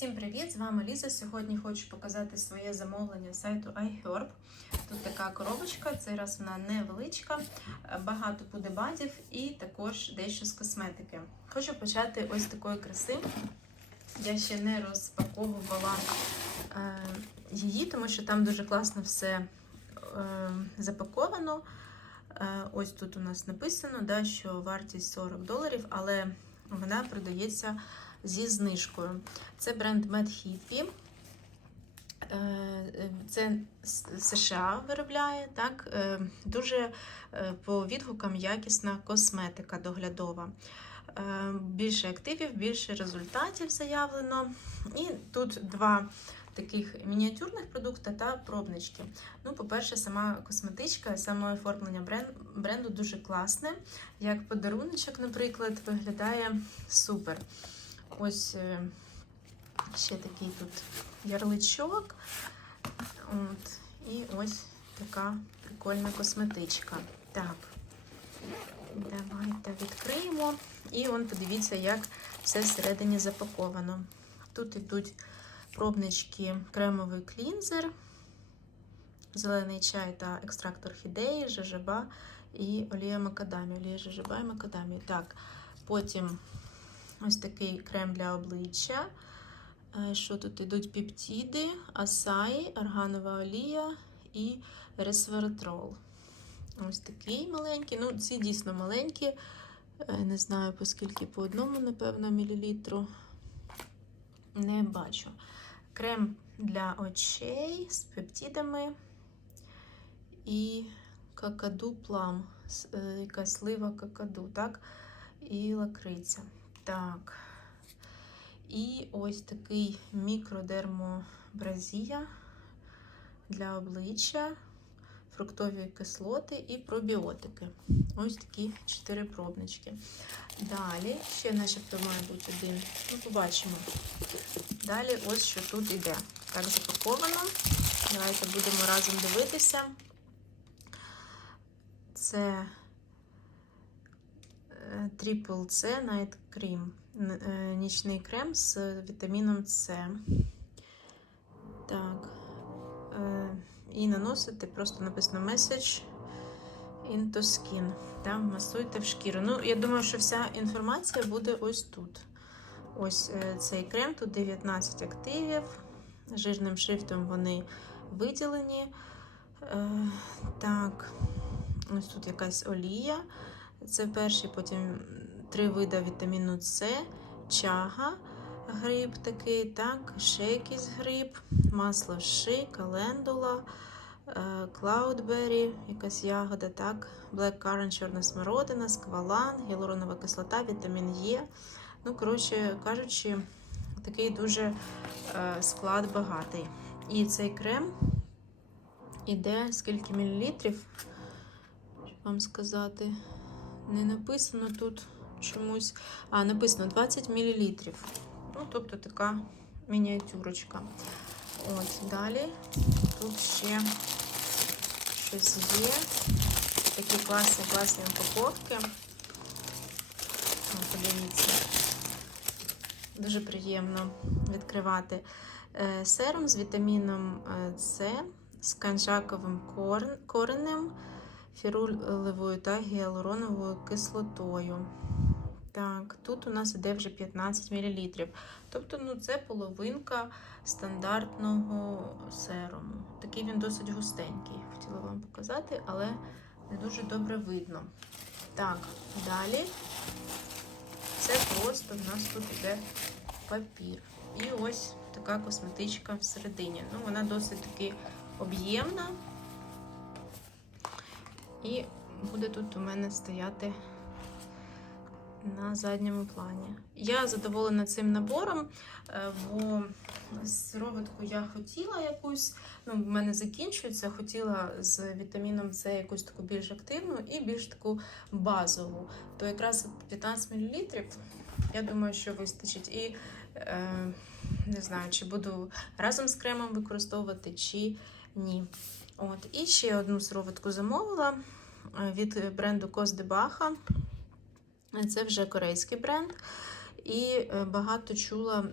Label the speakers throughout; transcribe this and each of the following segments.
Speaker 1: Всім привіт! З вами Ліза. Сьогодні хочу показати своє замовлення з сайту iHerb. Тут така коробочка, цей раз вона невеличка, багато буде бадів і також дещо з косметики. Хочу почати ось такої краси. Я ще не розпаковувала е, її, тому що там дуже класно все е, запаковано. Е, ось тут у нас написано, да, що вартість 40 доларів, але вона продається зі знижкою. Це бренд Mad Hippie. Е, Це США виробляє, так? Е, Дуже е, по відгукам якісна косметика доглядова. Більше активів, більше результатів заявлено. І тут два таких мініатюрних продукти та пробнички. Ну, По-перше, сама косметичка, саме оформлення бренду дуже класне. Як подаруночок, наприклад, виглядає супер. Ось ще такий тут ярличок. От. І ось така прикольна косметичка. Так, давайте відкриємо. І он подивіться, як все всередині запаковано. Тут йдуть пробнички кремовий клінзер, зелений чай та екстракт орхідеї, жажаба і олія макадамі. Олія жажаба і макадамі. Так, потім ось такий крем для обличчя. Що тут йдуть пептиди, асаї, органова олія і ресвератрол. Ось такий маленький. Ну, ці дійсно маленькі. Не знаю, по скільки по одному, напевно, мілілітру. Не бачу. Крем для очей з пептидами і какаду плам. Якась слива какаду, так? І лакриця. Так. І ось такий мікродермобразія для обличчя, фруктові кислоти і пробіотики. Ось такі чотири пробнички. Далі, ще начебто має бути один. Ну, побачимо. Далі, ось що тут іде. Так запаковано. Давайте будемо разом дивитися. Це Triple C Night Cream. Нічний крем з вітаміном С. Так. І наносити просто написано Message into Skin. Там масуйте в шкіру. Ну, я думаю, що вся інформація буде ось тут. Ось цей крем, тут 19 активів. Жирним шрифтом вони виділені. Так, ось тут якась олія. Це перший, потім три види вітаміну С, чага, гриб такий, так, ще гриб, масло ши, календула, клаудбері, якась ягода, так, currant, чорна смородина, сквалан, гіалуронова кислота, вітамін Е. Ну, коротше кажучи, такий дуже склад багатий. І цей крем іде скільки мілілітрів, вам сказати. Не написано тут чомусь. А, написано 20 мл. Ну, тобто така мініатюрочка. От, далі тут ще щось є. Такі класні, класні упаковки. Подивіться. Дуже приємно відкривати серум з вітаміном С, з канжаковим коренем фірулевою та гіалуроновою кислотою. Так, тут у нас іде вже 15 мл. Тобто, ну, це половинка стандартного серуму. Такий він досить густенький. Хотіла вам показати, але не дуже добре видно. Так, далі це просто в нас тут іде папір. І ось така косметичка всередині. Ну, Вона досить таки об'ємна. І буде тут у мене стояти на задньому плані. Я задоволена цим набором, е, бо сироватку я хотіла якусь, ну, в мене закінчується, хотіла з вітаміном С якусь таку більш активну і більш таку базову. То якраз 15 мл, я думаю, що вистачить. І е, не знаю, чи буду разом з кремом використовувати, чи ні. От, І ще одну сироватку замовила від бренду де Це вже корейський бренд. І е, багато чула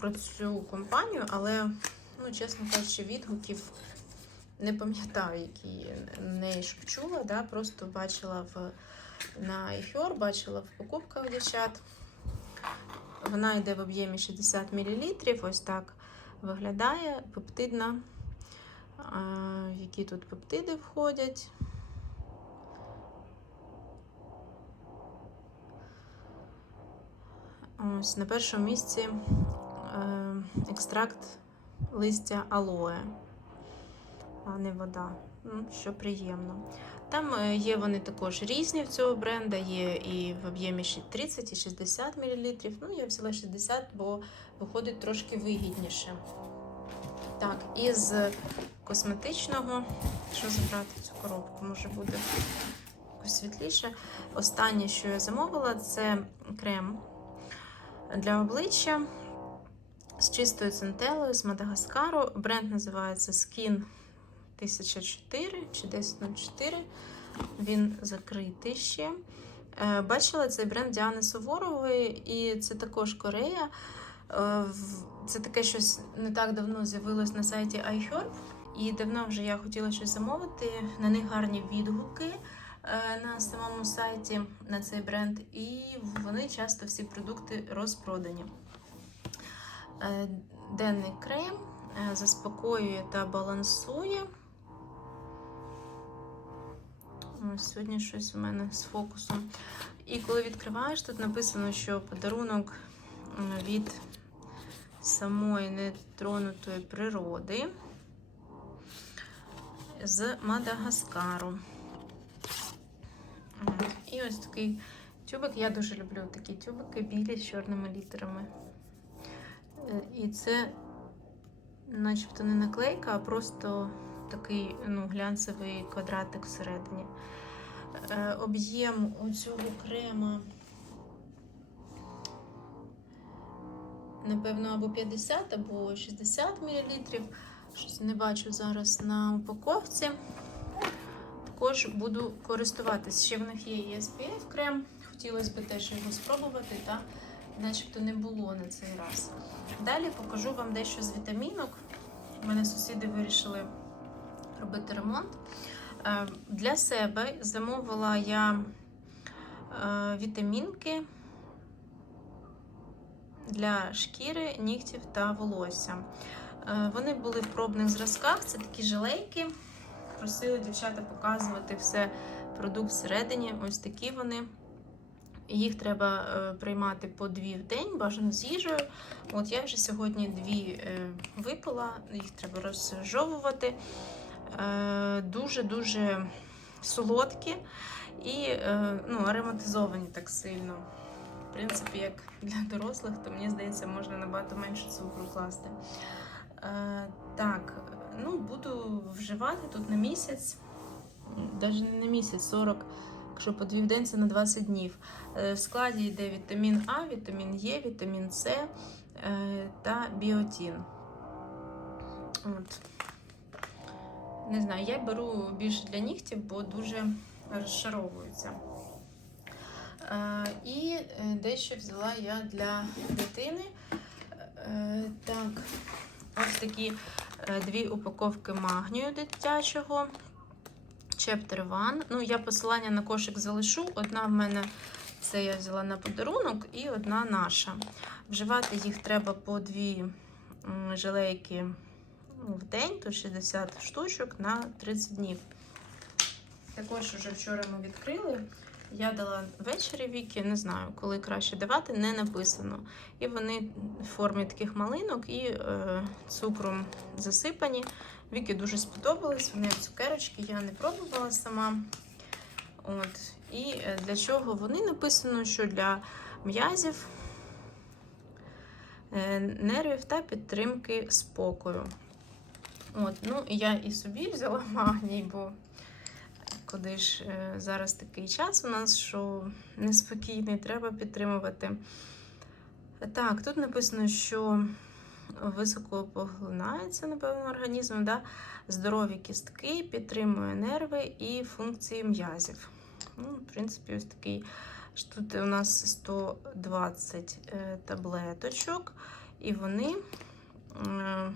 Speaker 1: про цю компанію, але, ну, чесно кажучи, відгуків не пам'ятаю, які неї щоб чула. Да? Просто бачила в, на iHer, бачила в покупках дівчат. Вона йде в об'ємі 60 мл. Ось так виглядає. Пептидна. Які тут пептиди входять? Ось на першому місці е, екстракт листя алоe, а не вода, ну, що приємно. Там е, є вони також різні в цього бренда, є і в об'ємі 30 і 60 мл. Ну, я взяла 60, бо виходить трошки вигідніше. Так, із косметичного, що забрати цю коробку, може буде якось світліше. Останнє, що я замовила, це крем для обличчя з чистою центелою з Мадагаскару. Бренд називається Skin 1004 чи 1004. Він закритий ще. Е, Бачила цей бренд Діани Суворової, і це також Корея. Е, Це таке щось не так давно з'явилось на сайті iHerb. І давно вже я хотіла щось замовити. На них гарні відгуки е, на самому сайті на цей бренд, і вони часто всі продукти розпродані. Е, Денний крем заспокоює та балансує. Ось сьогодні щось у мене з фокусом. І коли відкриваєш, тут написано, що подарунок від самої нетронутої природи з Мадагаскару. І ось такий тюбик. Я дуже люблю такі тюбики білі з чорними літерами. Е, І це начебто не наклейка, а просто такий ну, глянцевий квадратик всередині. Е, Об'єм у цього крема, напевно, або 50, або 60 мл. Щось не бачу зараз на упаковці. Також буду користуватись. Ще в них є SPF крем. Хотілося б теж його спробувати, та начебто не було на цей раз. Далі покажу вам дещо з вітамінок. У мене сусіди вирішили робити ремонт. Е, Для себе замовила я е, вітамінки для шкіри, нігтів та волосся. Е, Вони були в пробних зразках, це такі жилейки. Просили дівчата показувати все продукт всередині. Ось такі вони. Їх треба е, приймати по дві в день, бажано з їжею. От я вже сьогодні дві е, випила, їх треба розжовувати. Дуже-дуже солодкі і ну, ароматизовані так сильно. В принципі, як для дорослих, то мені здається, можна набагато менше цукру класти. Е, Так, ну буду вживати тут на місяць, навіть не на місяць, 40, якщо по дві в день, це на 20 днів. Е, В складі йде вітамін А, вітамін Е, вітамін С е, та біотін. От. Не знаю, я беру більше для нігтів, бо дуже розшаровуються. Е, І е, дещо взяла я для дитини. Е, Так, ось такі дві упаковки магнію дитячого. Chapter One. Ну, я посилання на кошик залишу. Одна в мене це я взяла на подарунок, і одна наша. Вживати їх треба по дві м, жилейки в день, то 60 штучок на 30 днів. Також вже вчора ми відкрили. Я дала ввечері віки, не знаю, коли краще давати, не написано. І вони в формі таких малинок і е, цукром засипані. Віки дуже сподобались, вони як цукерочки, я не пробувала сама. От. І е, для чого вони написано, що для м'язів, е, нервів та підтримки спокою. От, ну, я і собі взяла магній, бо куди ж е, зараз такий час у нас, що неспокійний, треба підтримувати. Так, тут написано, що високо поглинається, напевно, організм, да? здорові кістки, підтримує нерви і функції м'язів. Ну, в принципі, ось такий Тут у нас 120 е, таблеточок, і вони. е,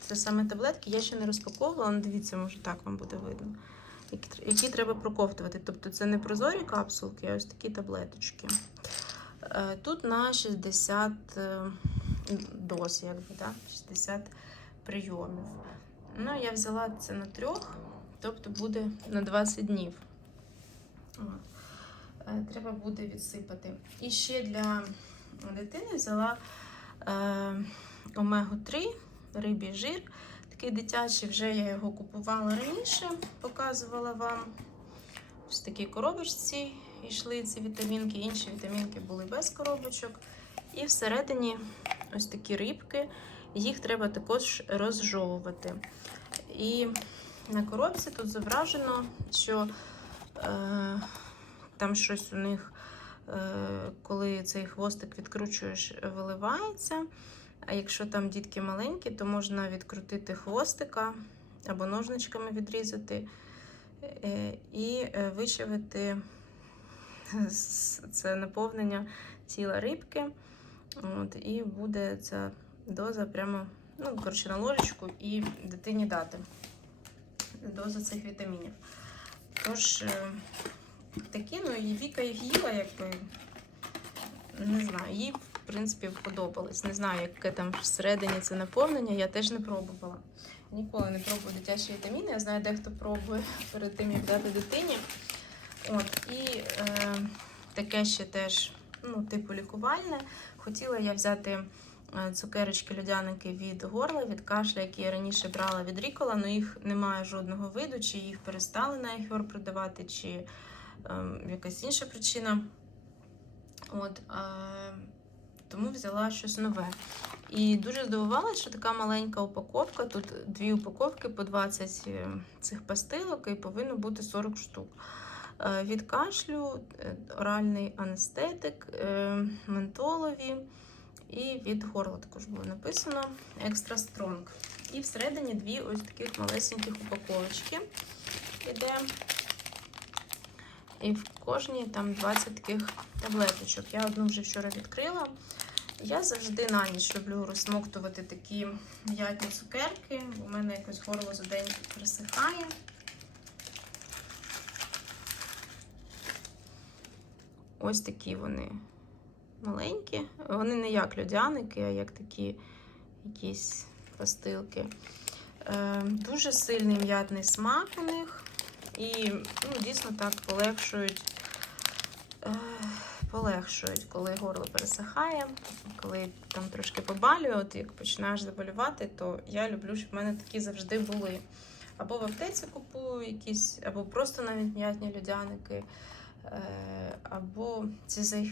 Speaker 1: Це саме таблетки, я ще не розпаковувала, але дивіться, може так вам буде видно. Які, треба проковтувати. Тобто це не прозорі капсулки, а ось такі таблеточки. Е, Тут на 60 е, доз, якби, да? 60 прийомів. Ну, я взяла це на трьох, тобто буде на 20 днів. Е, Треба буде відсипати. І ще для дитини взяла е, омегу-3, рибій жир. Такий дитячий, вже я його купувала раніше, показувала вам. Ось в такій коробочці йшли ці вітамінки, інші вітамінки були без коробочок. І всередині ось такі рибки, їх треба також розжовувати. І на коробці тут зображено, що е, там щось у них, е, коли цей хвостик відкручуєш, виливається. А якщо там дітки маленькі, то можна відкрутити хвостика або ножничками відрізати е, і е, вичавити це наповнення тіла рибки. От, і буде ця доза прямо, ну, коротше, на ложечку і дитині дати дозу цих вітамінів. Тож, е, такі, ну, і Віка їх їла, якби, не знаю, їй, принципі, подобалось. Не знаю, яке там всередині це наповнення, я теж не пробувала. Ніколи не пробую дитячі вітаміни. Я знаю, дехто пробує перед тим, як дати дитині. От, і е, таке ще теж, ну, типу лікувальне. Хотіла я взяти е, цукерочки льодяники від горла, від кашля, які я раніше брала від Рікола, але їх немає жодного виду, чи їх перестали на iHerb продавати, чи ем, якась інша причина. От, е, тому взяла щось нове. І дуже здивувалася, що така маленька упаковка. Тут дві упаковки по 20 е, цих пастилок і повинно бути 40 штук. Е, Від кашлю, е, оральний анестетик, ментолові і від горла також було написано Extra Strong. І всередині дві ось таких малесеньких упаковочки іде. І в кожній там 20 таких таблеточок. Я одну вже вчора відкрила. Я завжди на ніч люблю розсмоктувати такі м'ятні цукерки. У мене якось горло за день пересихає. Ось такі вони маленькі. Вони не як льодяники, а як такі якісь пастилки. Е, дуже сильний м'ятний смак у них. І ну, дійсно так полегшують, е, полегшують, коли горло пересихає, коли там трошки побалює, от як починаєш заболювати, то я люблю, щоб в мене такі завжди були. Або в аптеці купую якісь, або просто навіть м'ятні льодяники, е, або ці з.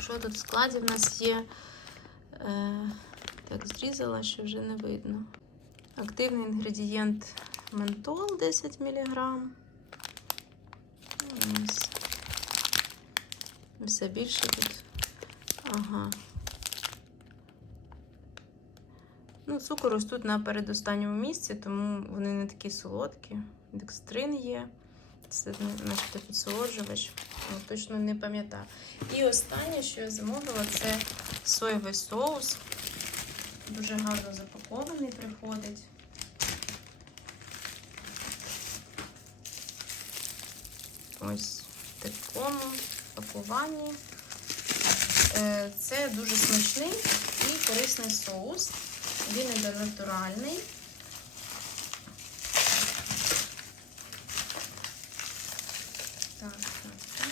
Speaker 1: Що тут в складі в нас є? Е, так, зрізала, що вже не видно. Активний інгредієнт ментол 10 мг. Ось. Все більше тут. Ага. Ну, цукор ось тут на передостанньому місці, тому вони не такі солодкі. Декстрин є. Це начебто підсолоджувач. Ну, точно не пам'ятаю. І останнє, що я замовила, це соєвий соус. Дуже гарно запакований приходить. Ось в такому пакуванні. Е, Це дуже смачний і корисний соус. Він іде натуральний. Так, так.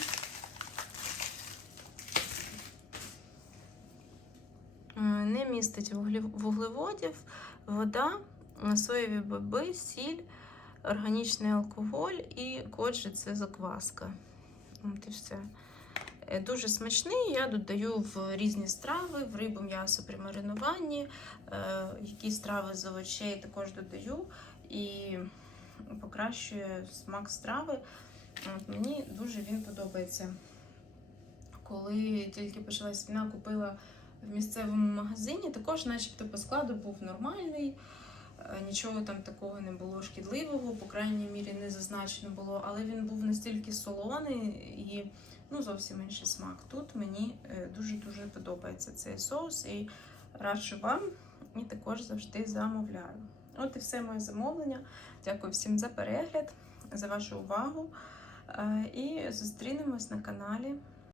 Speaker 1: Е, Не містить вуглеводів, вода, соєві боби, сіль, органічний алкоголь і коджі це закваска. От і все. Е, Дуже смачний. Я додаю в різні страви, в рибу, м'ясо при маринуванні, е, якісь страви з овочей також додаю і покращує смак страви. От, мені дуже він подобається. Коли тільки почалась війна, купила в місцевому магазині, також, начебто, по складу був нормальний. Е, Нічого там такого не було шкідливого, по крайній мірі не зазначено було, але він був настільки солоний і ну, зовсім інший смак. Тут мені е, дуже-дуже подобається цей соус і раджу вам і також завжди замовляю. От і все моє замовлення. Дякую всім за перегляд, за вашу увагу. Е, І зустрінемось на каналі